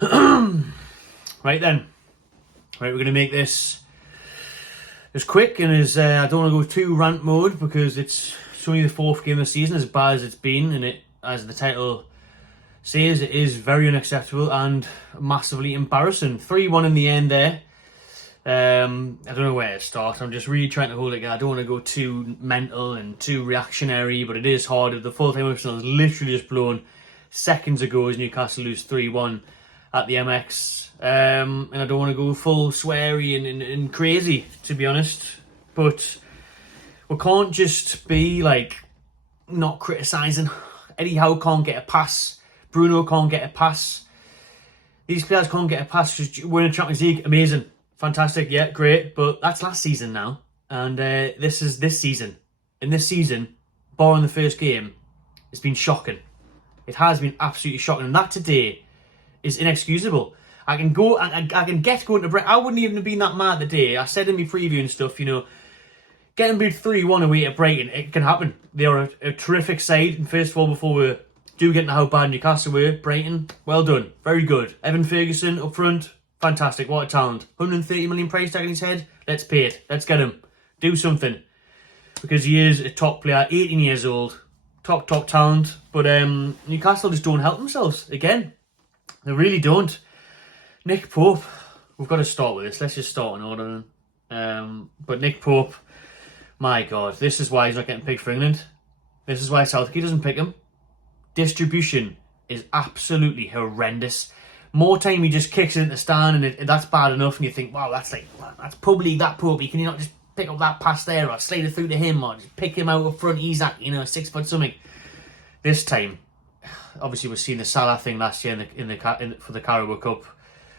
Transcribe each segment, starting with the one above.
Right then. Right, we're going to make this as quick and as I don't want to go too rant mode because it's only the fourth game of the season, as bad as it's been, and it, as the title says, it is very unacceptable and massively embarrassing. 3-1 in the end there. I don't know where to start. I'm just really trying to hold it together. I don't want to go too mental and too reactionary, but it is hard. The full-time whistle is literally just blown seconds ago as Newcastle lose 3-1 at the MX. And I don't want to go full sweary and crazy, to be honest. But we can't just be like not criticising. Eddie Howe can't get a pass. Bruno can't get a pass. These players can't get a pass because we're in the Champions League. Amazing. Fantastic. Yeah, great. But that's last season now. And this is this season. And this season, barring the first game, it's been shocking. It has been absolutely shocking. And that today is inexcusable. I can get going to Brighton. I wouldn't even have been that mad today. I said in my preview and stuff, getting beat 3-1 away at Brighton, it can happen. They are a terrific side. And first of all, before we do get into how bad Newcastle were, Brighton, well done. Very good. Evan Ferguson up front, fantastic. What a talent. 130 million price tag on his head. Let's pay it. Let's get him. Do something. Because he is a top player, 18 years old. Top talent. But Newcastle just don't help themselves. Again, they really don't. Nick Pope, we've got to start with this. Let's just start in order. But Nick Pope, my God, this is why he's not getting picked for England. This is why Southgate doesn't pick him. Distribution is absolutely horrendous. More time he just kicks it in the stand and that's bad enough, and you think, wow, that's probably that Pope. Can you not just pick up that pass there or slide it through to him or just pick him out up front? Isaac, 6 foot something. This time, obviously we've seen the Salah thing last year for the Carabao Cup.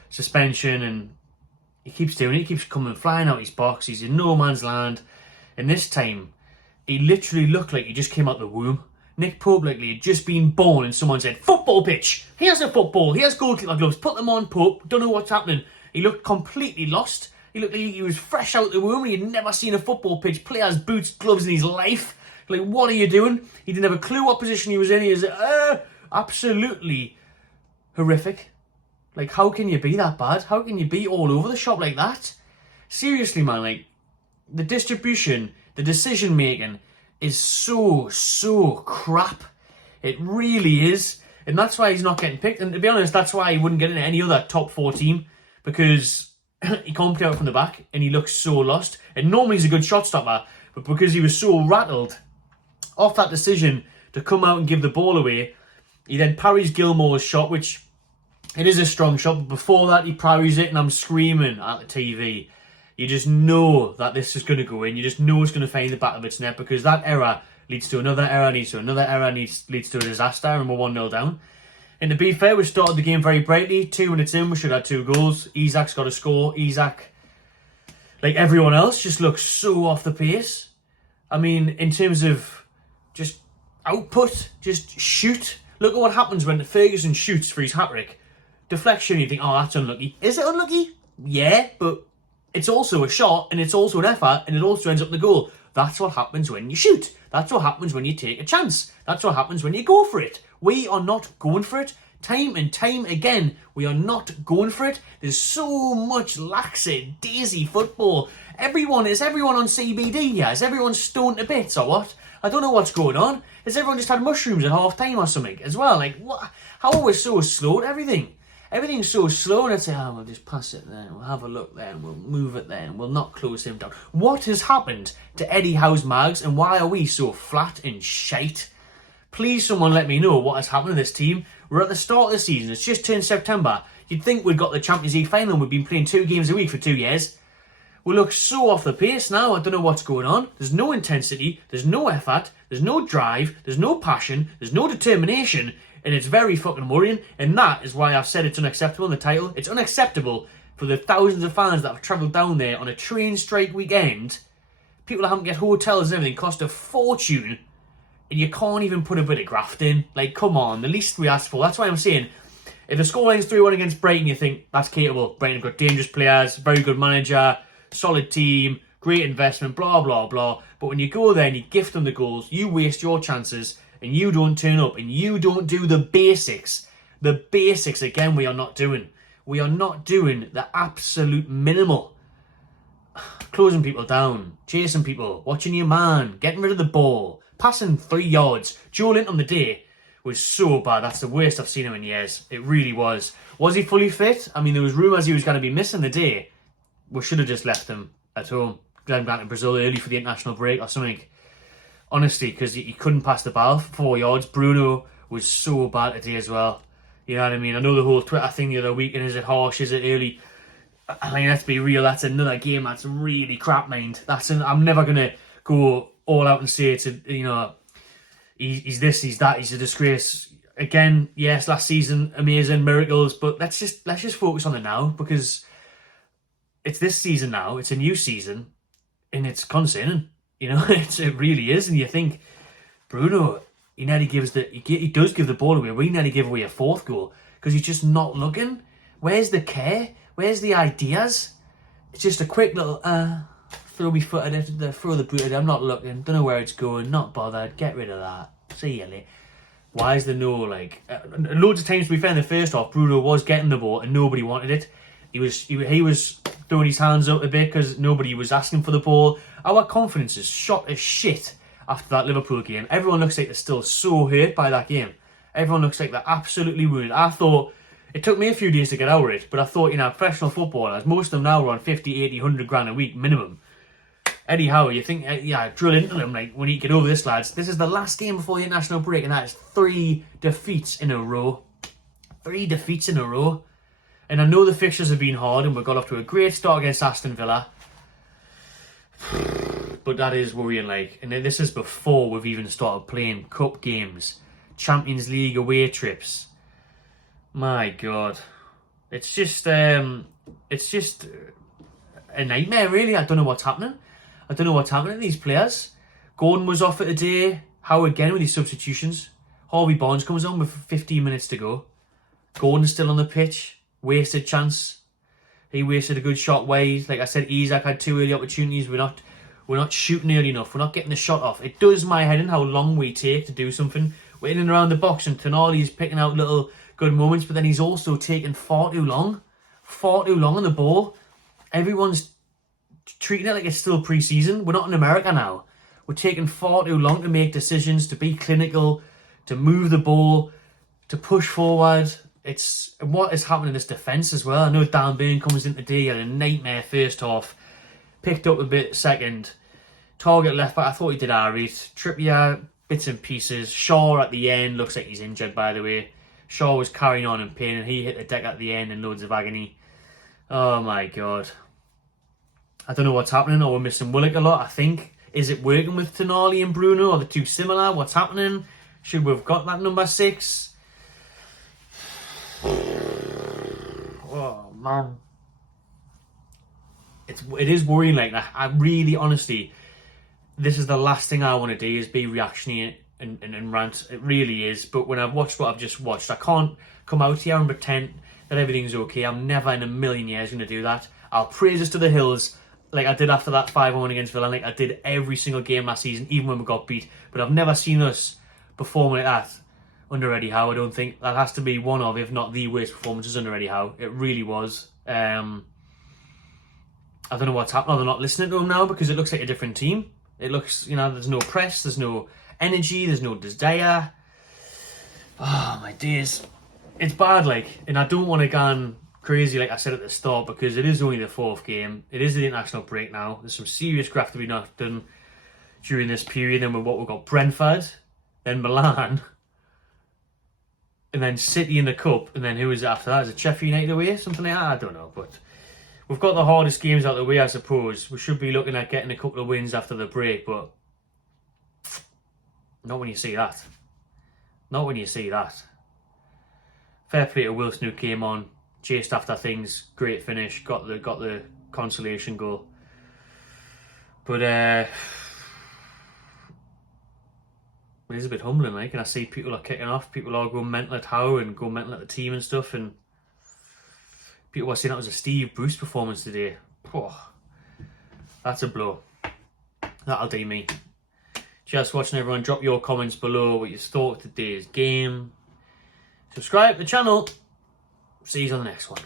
Suspension, and he keeps doing it. He keeps coming flying out his box. He's in no man's land. And this time, he literally looked like he just came out the womb. Nick Pope, like he had just been born, and someone said, "Football pitch. Here's a football. Here's goalkeeper gloves. Put them on, Pope." Don't know what's happening. He looked completely lost. He looked like he was fresh out the womb. He had never seen a football pitch, players, boots, gloves in his life. Like, what are you doing? He didn't have a clue what position he was in. He was absolutely horrific. Like, how can you be that bad? How can you be all over the shop like that? Seriously, man, like, the distribution, the decision-making is so crap. It really is. And that's why he's not getting picked. And to be honest, that's why he wouldn't get into any other top 4 team, because he can't play out from the back and he looks so lost. And normally he's a good shot stopper, but because he was so rattled off that decision to come out and give the ball away, he then parries Gilmore's shot, which... it is a strong shot, but before that he parries it and I'm screaming at the TV. You just know that this is going to go in. You just know it's going to find the back of its net, because that error leads to another error, leads to another error, leads to a disaster, and we're 1-0 down. And to be fair, we started the game very brightly. 2 minutes in, we should have 2 goals. Isaac's got a score. Isaac, like everyone else, just looks so off the pace. I mean, in terms of just output, just shoot. Look at what happens when Ferguson shoots for his hat-trick. Deflection, you think, oh, that's unlucky. Is it unlucky? Yeah, but it's also a shot, and it's also an effort, and it also ends up in the goal. That's what happens when you shoot. That's what happens when you take a chance. That's what happens when you go for it. We are not going for it. Time and time again, we are not going for it. There's so much lackadaisy football. Is everyone on CBD here? Is everyone stoned to bits or what? I don't know what's going on. Has everyone just had mushrooms at half time or something as well? Like, what? How are we so slow at everything? Everything's so slow, and I'd say, we'll just pass it there, we'll have a look there, and we'll move it there, and we'll not close him down. What has happened to Eddie Howe's mags, and why are we so flat and shite? Please, someone let me know what has happened to this team. We're at the start of the season, it's just turned September. You'd think we'd got the Champions League final, and we've been playing 2 games a week for 2 years. We look so off the pace now, I don't know what's going on. There's no intensity, there's no effort, there's no drive, there's no passion, there's no determination, and it's very fucking worrying, and that is why I've said it's unacceptable in the title. It's unacceptable for the thousands of fans that have travelled down there on a train strike weekend. People that haven't get hotels and everything cost a fortune, and you can't even put a bit of graft in. Like, come on, the least we asked for. That's why I'm saying, if the scoreline's 3-1 against Brighton, you think, that's capable. Brighton have got dangerous players, very good manager, solid team, great investment, blah, blah, blah. But when you go there and you gift them the goals, you waste your chances, and you don't turn up, and you don't do the basics The basics, again, we are not doing. We are not doing the absolute minimal. Closing people down, chasing people, watching your man, getting rid of the ball, passing 3 yards. Joe Linton on the day was so bad. That's the worst I've seen him in years. It really was. Was he fully fit? I mean, there was rumours he was going to be missing the day. We should have just left him at home. Let him down to Brazil early for the international break or something. Honestly, because he couldn't pass the ball for 4 yards. Bruno was so bad today as well. You know what I mean? I know the whole Twitter thing the other week, and is it harsh, is it early? I mean, let's be real, that's another game that's really crap, mind. I'm never going to go all out and say it's he's this, he's that, he's a disgrace. Again, yes, last season, amazing, miracles, but let's just focus on it now, because it's this season now, it's a new season, and it's concerning. You know, it really is, and you think, Bruno, he does give the ball away, we nearly give away a 4th goal, because he's just not looking. Where's the care? Where's the ideas? It's just a quick little, throw me foot at it, throw the boot at it, I'm not looking, don't know where it's going, not bothered, get rid of that, see you later. Why is there no, loads of times, to be fair, in the first half, Bruno was getting the ball and nobody wanted it. He was throwing his hands up a bit because nobody was asking for the ball. Our confidence is shot as shit after that Liverpool game. Everyone looks like they're still so hurt by that game. Everyone looks like they're absolutely ruined. I thought, it took me a few days to get over it, but I thought, professional footballers, most of them now are on 50, 80, 100 grand a week minimum. Eddie Howe, you think, drill into them, we need to get over this, lads. This is the last game before the international break, and that is 3 defeats in a row. 3 defeats in a row. And I know the fixtures have been hard, and we got off to a great start against Aston Villa. But that is worrying, and this is before we've even started playing cup games, Champions League away trips. My God, it's just a nightmare, really. I don't know what's happening. I don't know what's happening to these players. Gordon was off at the day. How again with his substitutions? Harvey Barnes comes on with 15 minutes to go. Gordon's still on the pitch. Wasted chance. He wasted a good shot wide. Like I said, Isak had 2 early opportunities. We're not shooting early enough. We're not getting the shot off. It does my head in how long we take to do something. We're in and around the box, and Tonali's picking out little good moments, but then he's also taking far too long on the ball. Everyone's treating it like it's still pre-season. We're not in America now. We're taking far too long to make decisions, to be clinical, to move the ball, to push forward. It's what is happening in this defence as well. I know Dan Burn comes in today, he had a nightmare first half, picked up a bit second. Target left back, I thought he did alright. Trippier, bits and pieces. Shaw at the end, looks like he's injured, by the way. Shaw was carrying on in pain, and he hit the deck at the end in loads of agony. Oh my God. I don't know what's happening, or we're missing Willock a lot, I think. Is it working with Tonali and Bruno? Are they too similar? What's happening? Should we have got that number 6? Oh, man. It is worrying, I really, honestly, this is the last thing I want to do, is be reactionary and rant. It really is. But when I've watched what I've just watched, I can't come out here and pretend that everything's okay. I'm never in a million years going to do that. I'll praise us to the hills, like I did after that 5-1 against Villa, like I did every single game last season, even when we got beat. But I've never seen us perform like that under Eddie Howe. I don't think that has to be one of, if not the worst performances under Eddie Howe. It really was. I don't know what's happening. They're not listening to him now, because it looks like a different team. It looks, there's no press, there's no energy, there's no desire. Oh, my days. It's bad, and I don't want to go on crazy, like I said at the start, because it is only the 4th game. It is the international break now. There's some serious graft to be not done during this period. Then we've got Brentford, then Milan, and then City in the Cup, and then who is it after that? Is it Sheffield United away? Something like that? I don't know, but we've got the hardest games out of the way, I suppose. We should be looking at getting a couple of wins after the break, but not when you see that. Not when you see that. Fair play to Wilson, who came on, chased after things, great finish, got the consolation goal. But it is a bit humbling, and I see people are kicking off, people are going mental at Howe and go mental at the team and stuff, and people are saying that was a Steve Bruce performance today. Oh, that's a blow. That'll do me. Just watching everyone, drop your comments below what you thought of today's game. subscribe to the channel. See you on the next one.